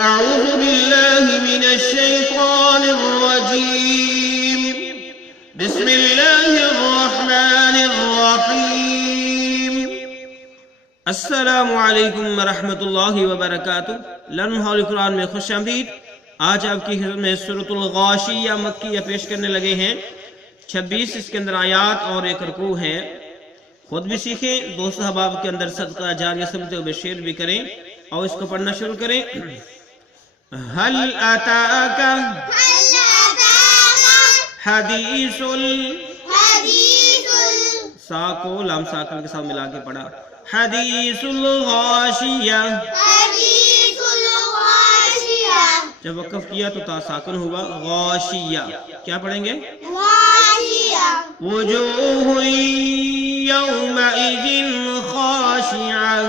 أعوذ بالله من الشيطان الرجيم بسم الله الرحمن الرحيم السلام علیکم ورحمۃ اللہ وبرکاتہ۔ لرن ہالی قرآن میں خوش آمدید۔ آج آپ کی خدمت میں سورۃ الغاشیہ مکیہ پیش کرنے لگے ہیں۔ 26 اس کے اندر آیات اور ایک رکوع ہے۔ خود بھی سیکھیں، دوست احباب کے اندر صدقہ جاریہ سمجھتے ہوئے شیئر بھی کریں اور اس کو پڑھنا شروع کریں۔ هل أتاك حدیث سا کو لام ساکن کے ساتھ ملا کے پڑھا۔ حدیث الغاشیہ، جب وقف کیا تو تا ساکن ہوا۔ غاشیہ کیا پڑھیں گے؟ وجوہ یومئذ خاشعہ،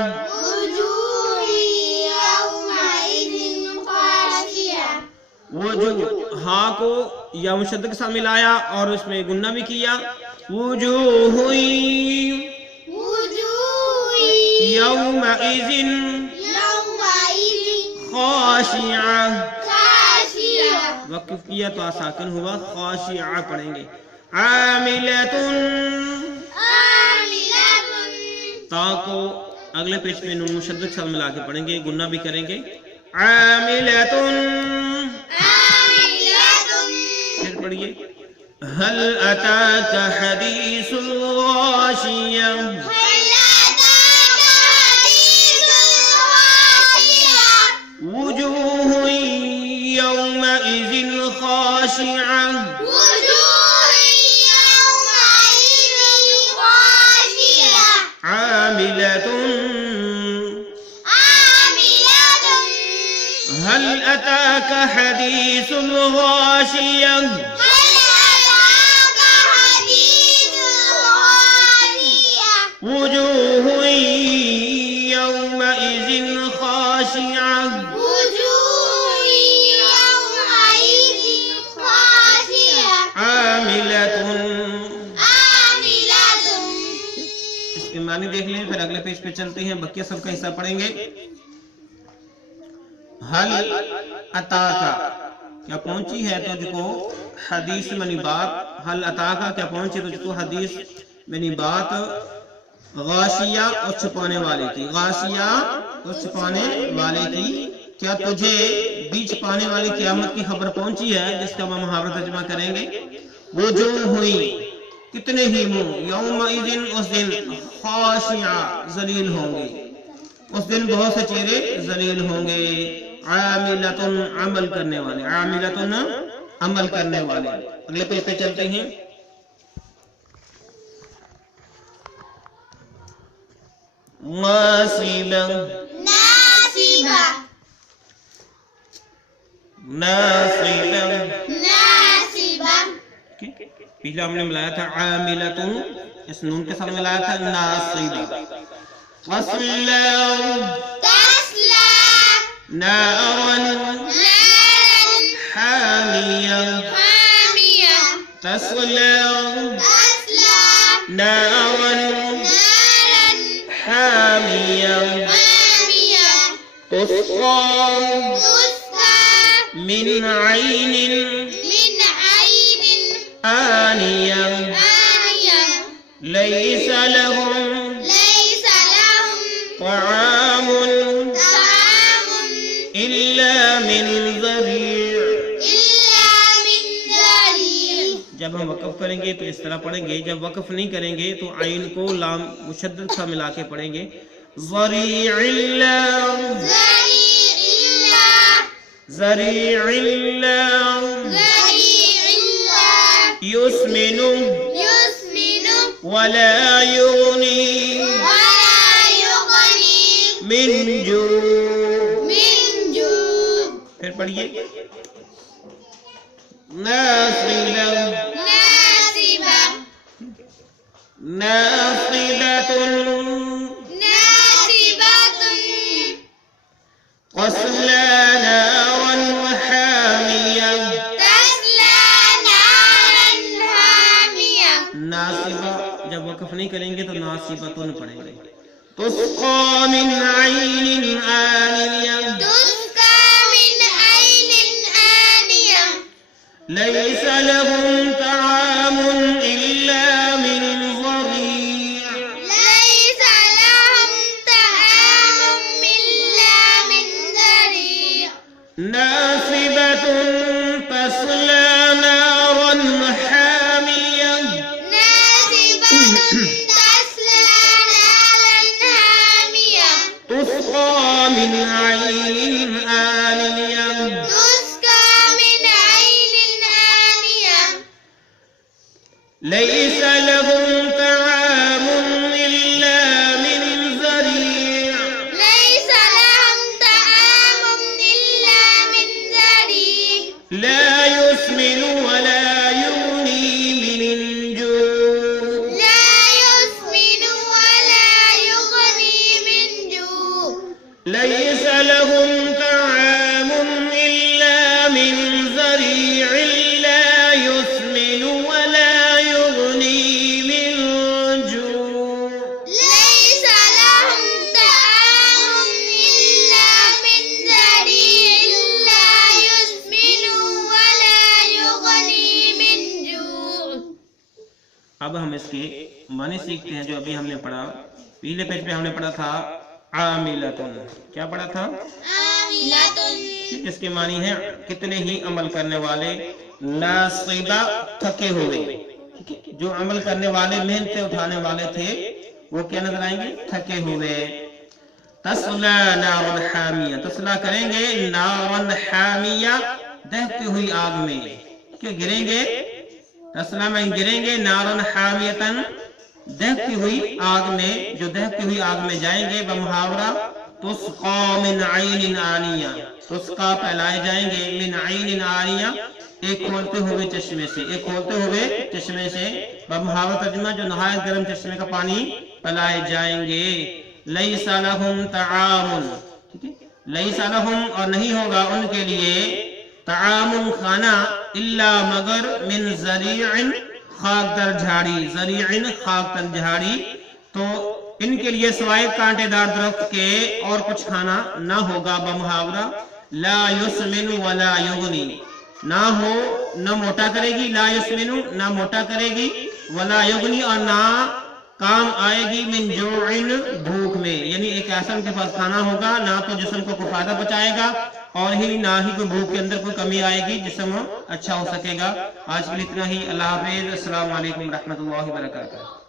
وجوہ ہاں کو یا مشدد کے ساتھ ملایا اور اس میں گنہ بھی کیا۔ وجوہ یومئذ خاشعہ، وقف کیا تو ساکن ہوا، خاشعہ پڑھیں گے۔ عاملۃ، تا کو اگلے پیش میں نون مشدد کے ساتھ ملا کے پڑھیں گے، گنہ بھی کریں گے۔ عاملۃ، پھر پڑھیے هل أتاك حديث الغاشية، وجوه يومئذ خاشعة، عاملة، هل أتاك حديث الغاشية، وجوه يومئذ خاشعة، عاملة۔ اس کے معنی دیکھ لیں، پھر اگلے پیج پہ چلتے ہیں، بقیہ سب کا حصہ پڑھیں گے۔ حل اتاکا، کیا پہنچی ہے تجھ کو حدیث منی بات، حل اتاکا کیا پہنچی تجھ کو حدیث منی بات، غاشیہ اور چھپانے والے کی، غاشیہ اور چھپانے والے کی، کیا تجھے بھی چھپانے والی قیامت کی خبر پہنچی ہے، جس کا ہم محاورہ ترجمہ کریں گے۔ وہ جو ہوئی کتنے ہی منہ، یومئذ اس دن، خاشعہ ذلیل ہوں گے، اس دن بہت سے چہرے ذلیل ہوں گے۔ عاملۃ عمل کرنے والے، عاملۃ عمل کرنے والے۔ اگلے پیج پہ چلتے ہیں۔ ناصبہ، ناصبہ، پہلا ہم نے ملایا تھا عاملۃ، اس نون کے ساتھ ملایا تھا ناصبہ۔ تصلی نارا حامیہ، تصلی نارا حامیہ، تسقى من عين آنية، ليس لهم طعام إلا من ضريع۔ جب ہم وقف کریں گے تو اس طرح پڑھیں گے، جب وقف نہیں کریں گے تو عین کو لام مشدد سا ملا کے پڑھیں گے۔ ضریع اللہ، ضریع اللہ، یسمن ولا یغنی من جوع، پھر پڑھیے ناصبہ، ناصبۃ، تصلی نارا حامیہ، ناصبہ جب وقف نہیں کریں گے تو ناصبۃ پڑھیں گے۔ تسقى من عين آنية، تسقى من عين آنية ليس لهم طعام إلا من ضريع لا يسمن ولا يغني من جوع ليس لهم طعام إلا من ضريع لا يسمن ولا يغني من جوع اب ہم اس کے معنی سیکھتے ہیں جو ابھی ہم نے پڑھا پہلے پیج پہ ہم نے پڑھا تھا عاملتن. کیا پڑھا تھا؟ اس کے معنی ہے کتنے ہی عمل کرنے والے، ناصبہ تھکے ہوئے. جو عمل کرنے والے محنتیں اٹھانے والے تھے وہ کیا نظر آئیں گے؟ تھکے ہوئے. تسلا نارا حامیہ، تسلا کریں گے نارا حامیہ، دہتی ہوئی آگ میں. کیا گریں گے؟ تسلا میں گریں گے نارا حامیتن، دہتی ہوئی آگ میں. جو دہتی ہوئی آگ میں جائیں گے بمحاورہ تسقا من عین آنیہ، تسقا پہلائے جائیں گے من عین آنیہ، ایک کھولتے ہوئے چشمے سے، ایک کھولتے ہوئے چشمے سے. بمحاورہ ترجمہ جو نہایت گرم چشمے کا پانی پلائے جائیں گے. لیس لہم طعام، لیس لہم اور نہیں ہوگا ان کے لیے، طعام کھانا، الا مگر من ذریع خاک در جھاڑی، ذریع خاک در جھاڑی. تو ان کے لیے سوائے کانٹے دار درخت کے اور کچھ کھانا نہ ہوگا. بمحاورہ لا یسمن ولا یغنی، نہ ہو نہ موٹا کرے گی، لا یسمن نہ موٹا کرے گی، ولا یغنی اور نہ کام آئے گی، من جوع بھوک میں. یعنی ایک ایسا ان کے پاس کھانا ہوگا نہ تو جسم کو کوئی فائدہ پہنچائے گا اور نہ ہی کوئی بھوک کے اندر کوئی کمی آئے گی، جسم اچھا ہو سکے گا. آج کے لیے اتنا ہی. اللہ حافظ. السلام علیکم ورحمۃ اللہ وبرکاتہ.